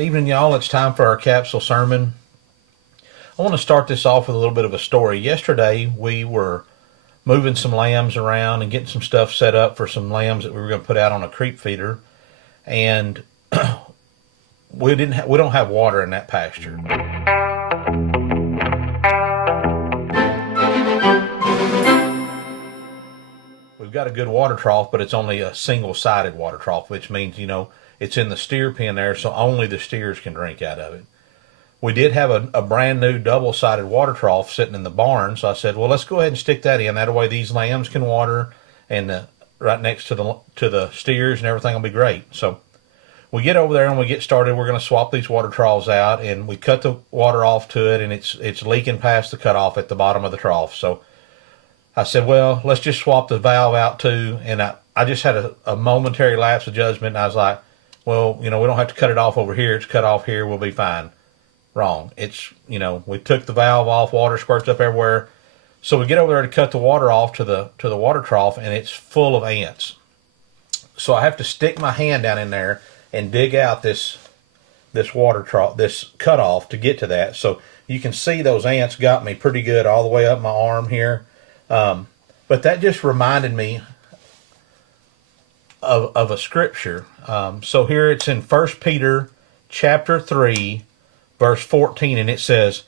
Evening, y'all. It's time for our capsule sermon. I want to start this off with a little bit of a story. Yesterday, we were moving some lambs around and getting some stuff set up for some lambs that we were going to put out on a creep feeder, and we don't have water in that pasture. We've got a good water trough, but it's only a single-sided water trough, which means, it's in the steer pen there, so only the steers can drink out of it. We did have a brand new double-sided water trough sitting in the barn, so I said, well, let's go ahead and stick that in. That way these lambs can water, and right next to the steers, and everything will be great. So we get over there and we get started. We're going to swap these water troughs out, and we cut the water off to it, and it's leaking past the cutoff at the bottom of the trough. So I said, well, let's just swap the valve out too. And I just had a momentary lapse of judgment, and I was like, well, we don't have to cut it off over here. It's cut off here. We'll be fine. Wrong. It's, we took the valve off, water squirts up everywhere. So we get over there to cut the water off to the water trough, and it's full of ants. So I have to stick my hand down in there and dig out this water trough, this cutoff to get to that. So you can see those ants got me pretty good all the way up my arm here. But that just reminded me of a scripture. So here it's in 1 Peter chapter 3, verse 14, and it says,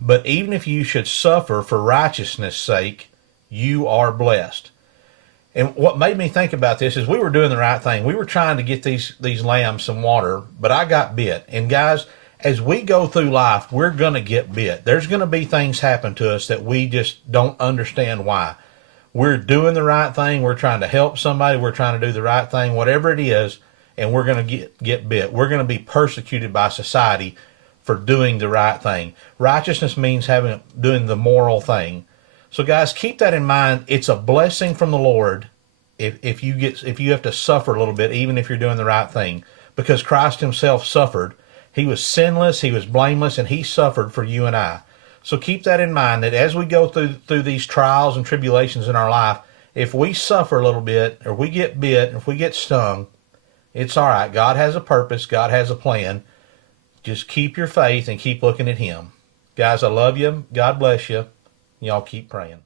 but even if you should suffer for righteousness' sake, you are blessed. And what made me think about this is we were doing the right thing. We were trying to get these lambs some water, but I got bit. And guys, as we go through life, we're going to get bit. There's going to be things happen to us that we just don't understand why. We're doing the right thing. We're trying to help somebody. We're trying to do the right thing, whatever it is, and we're going to get bit. We're going to be persecuted by society for doing the right thing. Righteousness means doing the moral thing. So guys, keep that in mind. It's a blessing from the Lord if you have to suffer a little bit, even if you're doing the right thing, because Christ himself suffered. He was sinless, he was blameless, and he suffered for you and I. So keep that in mind, that as we go through these trials and tribulations in our life, if we suffer a little bit, or we get bit, or if we get stung, it's all right. God has a purpose. God has a plan. Just keep your faith and keep looking at him. Guys, I love you. God bless you. Y'all keep praying.